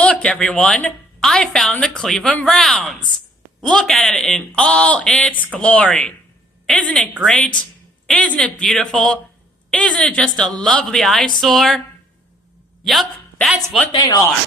look, everyone! I found the Cleveland Browns! Look at it in all its glory! Isn't it great? Isn't it beautiful? Isn't it just a lovely eyesore? Yup, that's what they are!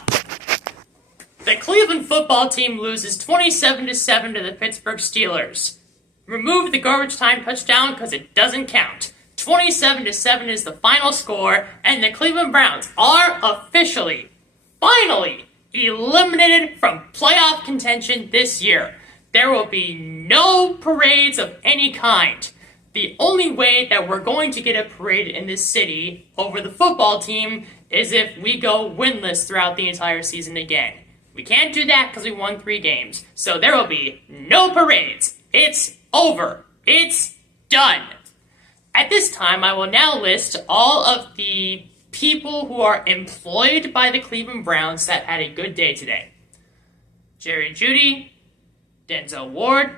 The Cleveland football team loses 27-7 to the Pittsburgh Steelers. Remove the garbage time touchdown because it doesn't count. 27-7 is the final score, and the Cleveland Browns are officially, finally, eliminated from playoff contention this year. There will be no parades of any kind. The only way that we're going to get a parade in this city over the football team is if we go winless throughout the entire season again. We can't do that because we won 3 games, so there will be no parades. It's over. It's done. At this time, I will now list all of the people who are employed by the Cleveland Browns that had a good day today. Jerry Jeudy, Denzel Ward,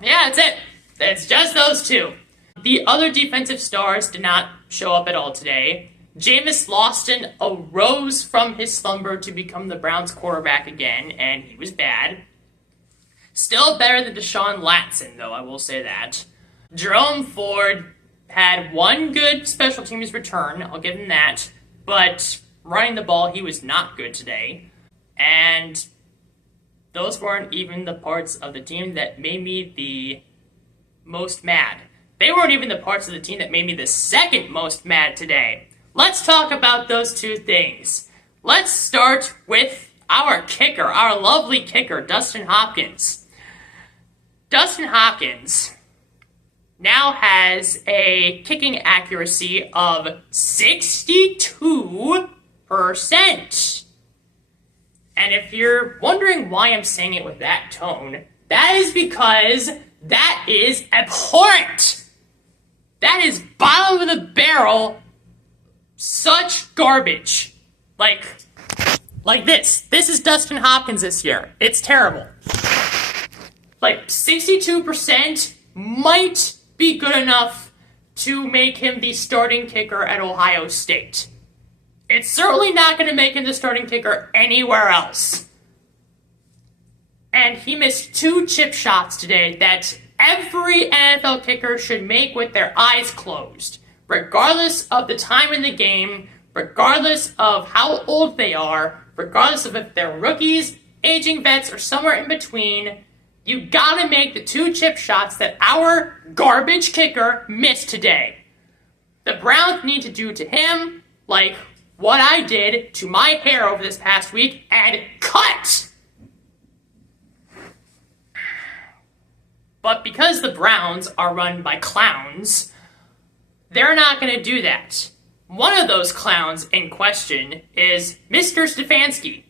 yeah, that's it. It's just those 2. The other defensive stars did not show up at all today. Jameis Lawson arose from his slumber to become the Browns quarterback again, and he was bad. Still better than Deshaun Latson, though, I will say that. Jerome Ford had one good special teams return, I'll give him that, but running the ball, he was not good today. And those weren't even the parts of the team that made me the most mad. They weren't even the parts of the team that made me the second most mad today. Let's talk about those 2 things. Let's start with our kicker, our lovely kicker, Dustin Hopkins. Dustin Hopkins now has a kicking accuracy of 62%. And if you're wondering why I'm saying it with that tone, that is because that is abhorrent. That is bottom of the barrel, such garbage. Like this. This is Dustin Hopkins this year. It's terrible. 62% might be good enough to make him the starting kicker at Ohio State. It's certainly not going to make him the starting kicker anywhere else. And he missed 2 chip shots today that every NFL kicker should make with their eyes closed, regardless of the time in the game, regardless of how old they are, regardless of if they're rookies, aging vets, or somewhere in between. You gotta make the 2 chip shots that our garbage kicker missed today. The Browns need to do to him like what I did to my hair over this past week and cut! But because the Browns are run by clowns, they're not going to do that. One of those clowns in question is Mr. Stefanski.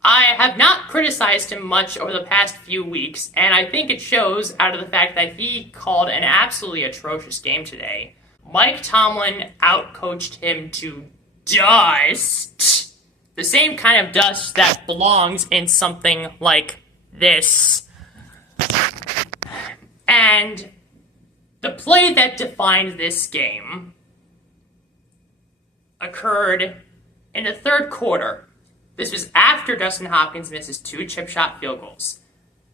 I have not criticized him much over the past few weeks, and I think it shows out of the fact that he called an absolutely atrocious game today. Mike Tomlin outcoached him to dust. The same kind of dust that belongs in something like this. And the play that defined this game occurred in the 3rd quarter. This was after Dustin Hopkins missed his 2 chip shot field goals.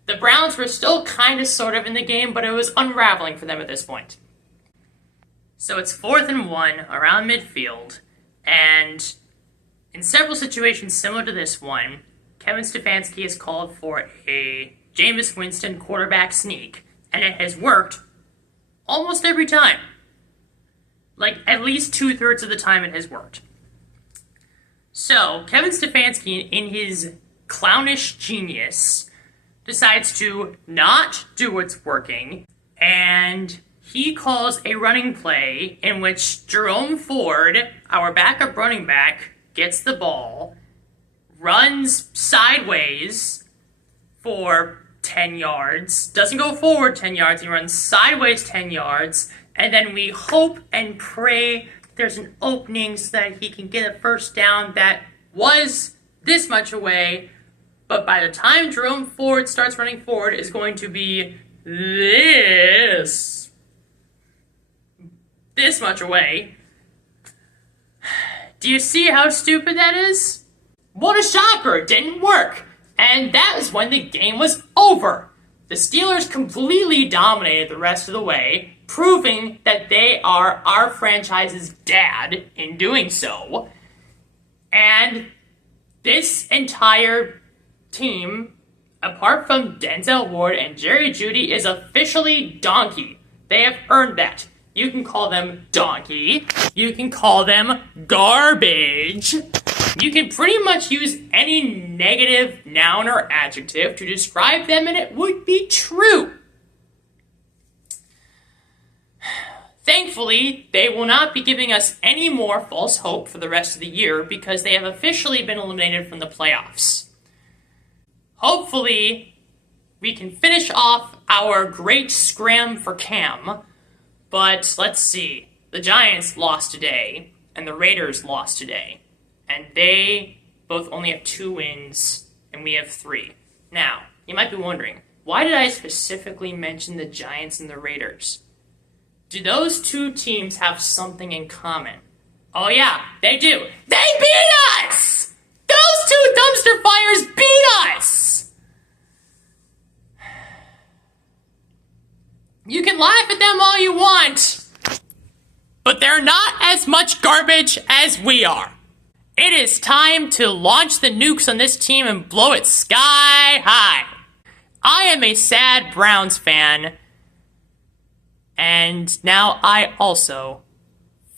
The Browns were still kind of sort of in the game, but it was unraveling for them at this point. So it's 4th and 1 around midfield, and in several situations similar to this one, Kevin Stefanski has called for a Jameis Winston quarterback sneak, and it has worked almost every time. At least 2/3 of the time it has worked. So, Kevin Stefanski, in his clownish genius, decides to not do what's working, and he calls a running play in which Jerome Ford, our backup running back, gets the ball, runs sideways for 10 yards, doesn't go forward 10 yards, he runs sideways 10 yards, and then we hope and pray there's an opening so that he can get a first down that was this much away, but by the time Jerome Ford starts running forward, is going to be this this much away. Do you see how stupid that is? What a shocker, it didn't work. And that was when the game was over. The Steelers completely dominated the rest of the way, proving that they are our franchise's dad in doing so. And this entire team, apart from Denzel Ward and Jerry Jeudy, is officially donkey. They have earned that. You can call them donkey. You can call them garbage. You can pretty much use any negative noun or adjective to describe them, and it would be true. Thankfully, they will not be giving us any more false hope for the rest of the year because they have officially been eliminated from the playoffs. Hopefully, we can finish off our great scram for Cam, but let's see. The Giants lost today, and the Raiders lost today. And they both only have 2 wins, and we have 3. Now, you might be wondering, why did I specifically mention the Giants and the Raiders? Do those 2 teams have something in common? Oh yeah, they do. They beat us! Those 2 dumpster fires beat us! You can laugh at them all you want, but they're not as much garbage as we are. It is time to launch the nukes on this team and blow it sky high. I am a sad Browns fan, and now I also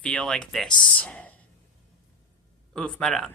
feel like this. Oof, my down.